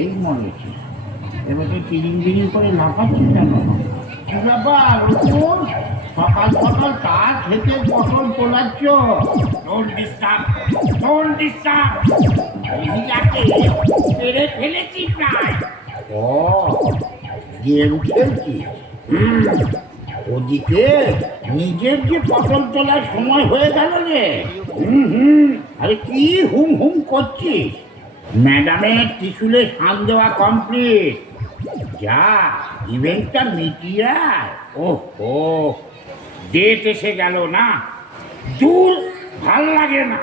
এই মরেছে। এবারে চিরিং বিরিং করে লাফাচ্ছি কেন? কি ব্যাপার রসুন? সকাল সকাল কাজ থেকে পটল তোলাচ্ছ? Don't disturb, don't disturb. মহিলাকে মেরে ফেলেছি প্রায়। ও গেম খেলছি। ওদিকে নিজের যে পটল তোলার সময় হয়ে গেল রে। আরে কি হুম হুম করছিস? ম্যাডামের ত্রিশুলে সান দেওয়া কমপ্লিট। যা ইভেন্টটা মিটিয়ে আয়। ও ডেট এসে গেল না, দূর ভাল লাগে না।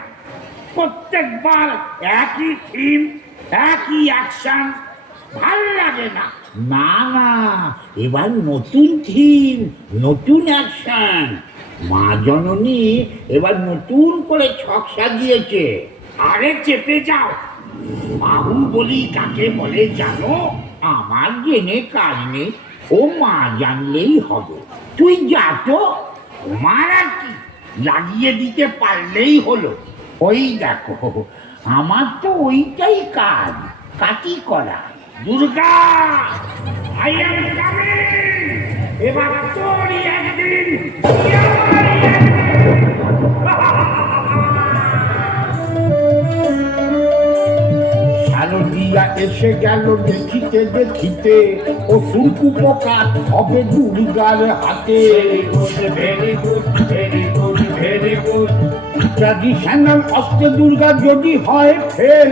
প্রত্যেকবার একই থিম, একই অ্যাকশন, ভাল লাগে না। না না, এবার নতুন থিম, নতুন অ্যাকশন। মা জননী এবার নতুন করে ছক সাজিয়েছে। আরে চেপে যাও। বাহুবলী কাকে বলে জানো? আমার জেনে কাজ নেই, ও মা জানলেই হবে। তুই যা তো। তোমার আর কি, লাগিয়ে দিতে পারলেই হলো। ওই দেখো, আমার তো ওইটাই কাজ, কাটি করা। Durga, I am coming. এবার তোরই একদিন, আমারই একদিন। শারদিয়া এসে গেল দেখিতে দেখিতে, ও সুরকু পোকা হবে দুর্গার হাতে। Very good, very good, very good. Traditional অস্ত্র দুর্গা যদি হয় ফেল,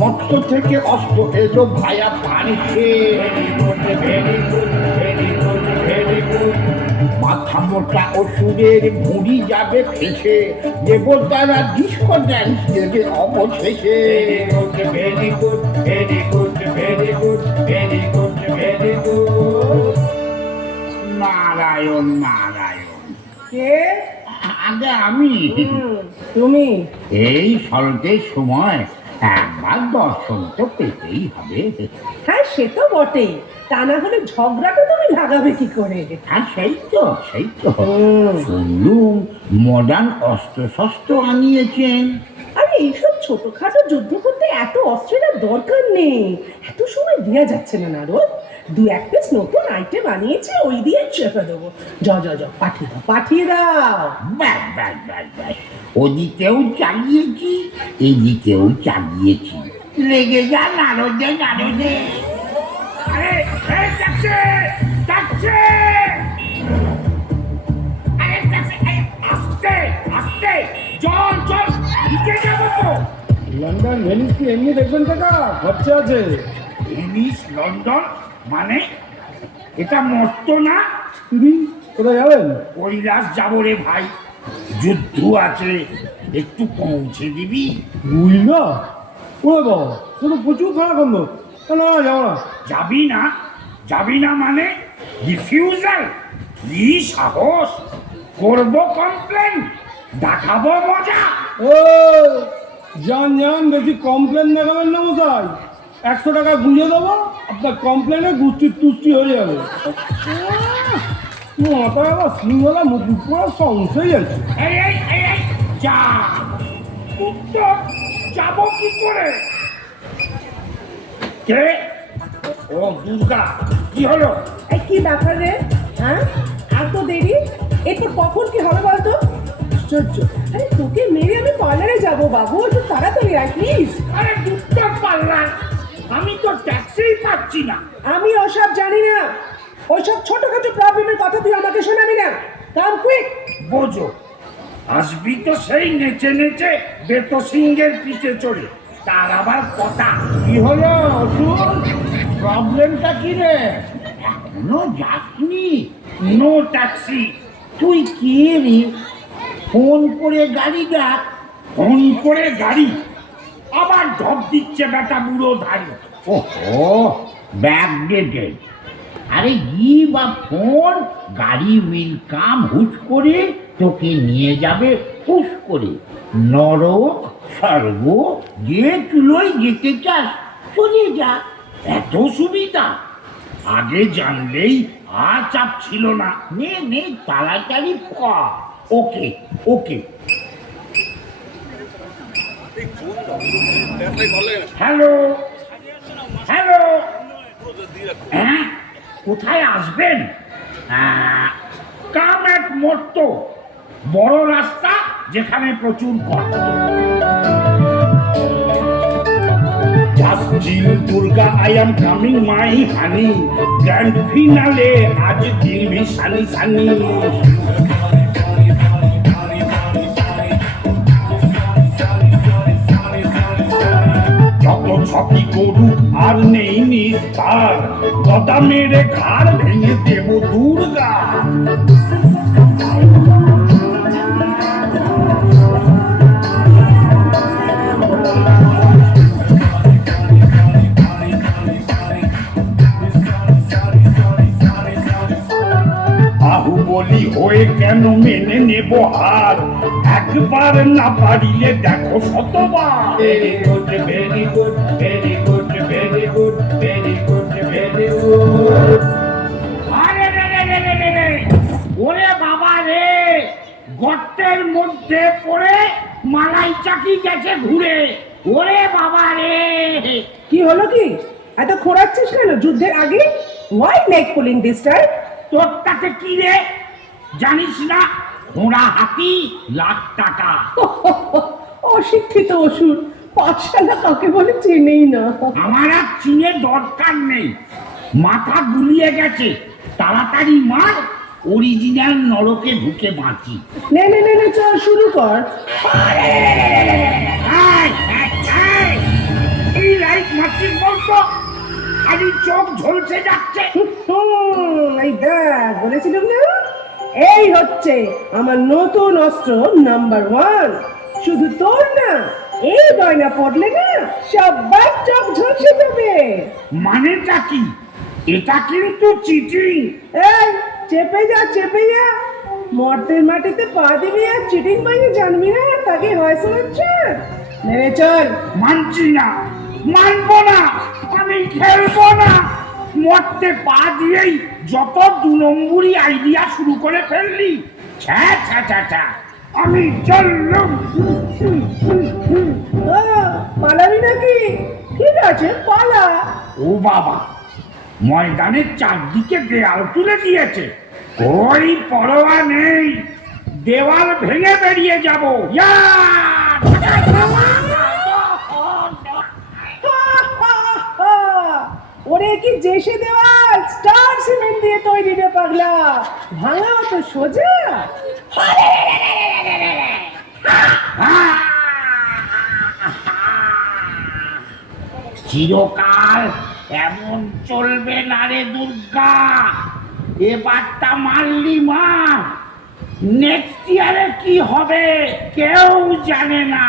মত্ত থেকে অস্ত্র এলো ভায়া পারছে। Very good, very good, very good, very good. মাথা মোটা অসুরের ভুঁড়ি যাবে ফেসে, দেবতারা ডিস্কো ড্যান্স দেবে অবশেষে। Very good, very good, very good, very good, very good. Narayan Narayan. কে? আগে আমি। তুমি? এই শরতের সময় একবার দর্শন তো পেতেই হবে। হ্যাঁ, সে তো বটেই। তা না হলে ঝগড়াটা তুমি লাগাবে কি করে? আর সেই তো শুনলুম মডার্ন অস্ত্র শস্ত্র আনিয়েছেন। আরে এইসব ছোটখাটো যুদ্ধ করতে এত অস্ত্রের দরকার নেই। এত সময় দেওয়া যাচ্ছে না নারদ। দু এক পিস নতুন আইটেম বানিয়েছে, ওই দিয়ে চেপে দেবো। যাও যাও যাও, পাঠিয়ে দাও, পাঠিয়ে দাও। ব্যাস ব্যাস ব্যাস ব্যাস, ওদিকেও চালিয়েছি এদিকেও চালিয়েছি। লেগে যা নারদে নারদে। আরে এই যাচ্ছে, যাচ্ছে। আরে যাচ্ছে, এই আস্তে আস্তে। চল চল, নিচে যাবো তো। লন্ডন ভেনিস কি এমনি দেখবেন কাকা? খরচা আছে। ভেনিস লন্ডন মানে? এটা মরতো না? তুমি কোথায় যাবেন? কৈলাস যাবো রে ভাই, যুদ্ধ আছে, একটু পৌঁছে দিবি? বুঝলা? ওরে বাবা, সে তো প্রচুর খারাপ গন্ধ। না যাবো না। যাবি না? যাবি না মানে রিফিউজাল? কি সাহস! করব কমপ্লেন, দেখাবো মজা। ও যান যান, বেশি কমপ্লেন দেখাবেন না মশাই। 100 টাকা গুঁজে দেবো, আপনার কমপ্লেনে গুষ্টির তুষ্টি হয়ে যাবে। মাথায় আবার সিংহলা মুকুট পড়ার সংশয় আছে। এই এই এই এই, যা। উত্তর যাবো কি করে? কে? ও দুর্গা, কি হলো? এই কি ব্যাপার রে? হ্যাঁ, এত দেরি? একটু কখন কি হবে বলতো? আশ্চর্য। আরে তোকে মেরে আমি পার্লারে যাবো বাবু, একটু তাড়াতাড়ি আয় প্লিজ। আরে দুঃখটা পারলাম, আমি তো ট্যাক্সিই পাচ্ছি না। আমি ওসব জানি না। ওইসব ছোটখাটো প্রবলেমের কথা তুই আমাকে শোনাবি না। কাম কুইক। বোঝো, আসবি তো সেই নেচে নেচে বেতো সিংহের পিঠে চড়ে। তার আবার কথা। কি হলো অসুর? প্রবলেমটা কি রে? এখনো যাসনি? No taxi. তুই কে রে? ফোন করে গাড়ি ডাক। ফোন করে গাড়ি? আবার ঢপ দিচ্ছে বেটা বুড়ো ধারি। ওহো, ব্যাকডেটেড। আরে গিভ আ ফোন, গাড়ি উইল কাম হুট করে, তোকে নিয়ে যাবে হুস করে। নরক স্বর্গ যে চুলোয় যেতে চাস চলে যা। এত সুবিধা আগে জানলেই আর চাপ ছিল না। নে নে, তাড়াতাড়ি কর। ওকে ওকে। হ্যালো, হ্যালো, হ্যাঁ কোথায় আসবেন? কাম এক মোট্ট বড় রাস্তা যেখানে প্রচুর কষ্ট। Just chill, Durga, I am coming, my honey. Grand finale, আজ দিন ভি সানি সানি। যত ছকি করুক আর নেই নিস্তার, গদা মেরে ঘাড় ভেঙে দেব দুর্গা। বাহুবলী হয়ে কেন মেনে নেব হার, একবার না পারিলে দেখো শতবার। Very good, very good, very good, very good, very good, very good. আরে রে রে রে রে রে রে, ওরে বাবা রে, গর্তের মধ্যে পড়ে মালাই চাকি গেছে ঘুরে। ওরে বাবা রে, কি হলো কি? এত খোঁড়াচ্ছিস কেন যুদ্ধের আগে? Why leg pulling this time? তোর তাতে কি রে? জানিস না ঘোড়া হাতি লাখ টাকা। অশিক্ষিত অসুর, পাঠশালা কাকে বলে চেনেই না। আমার আর চিনে দরকার নেই, মাথা গুলিয়ে গেছে। তাড়াতাড়ি মার, অরিজিনাল নরকে ঢুকে বাঁচি। নে নে নে নে, চল শুরু কর। এই লাইট মারছিস বলতো, খালি চোখ ঝলসে যাচ্ছে। এই দেখ, বলেছিলাম না, এই হচ্ছে আমার নতুন অস্ত্র নাম্বার 1। শুধু তোর না, এই গয়না পড়লে না সবার চোখ ঝলসে যাবে। মানেটা কি? এটা কিন্তু চিটিং। এই চেপে যা, চেপে যা। মর্তের মাটিতে পা দিবি আর চিটিং বাইরে জানবি না, তাকে হয় শোনাচ্ছে। নেমে চল। মানছি না, মানবো না, আমি খেলবো না। মরতে পা দিয়েই যত 2 নম্বরই আইডিয়া শুরু করে ফেললি। ছ্যা ছ্যা ছ্যা ছ্যা, আমি চললুম। পালাবি নাকি? ঠিক আছে, পালা। ও বাবা, ময়দানের চারদিকে দেয়াল তুলে দিয়েছে। ওই পরোয়া নেই, দেওয়াল ভেঙে বেরিয়ে যাবো। ইয়া! ওরে কি জেসে দেওয়াল, স্টার সিমেন্ট দিয়ে তৈরি রে পাগলা, ভাঙা তো সোজা। চিরকাল এমন চলবে না রে দুর্গা। এবারটা মারলি মা, নেক্সট ইয়ারে কি হবে কেউ জানে না।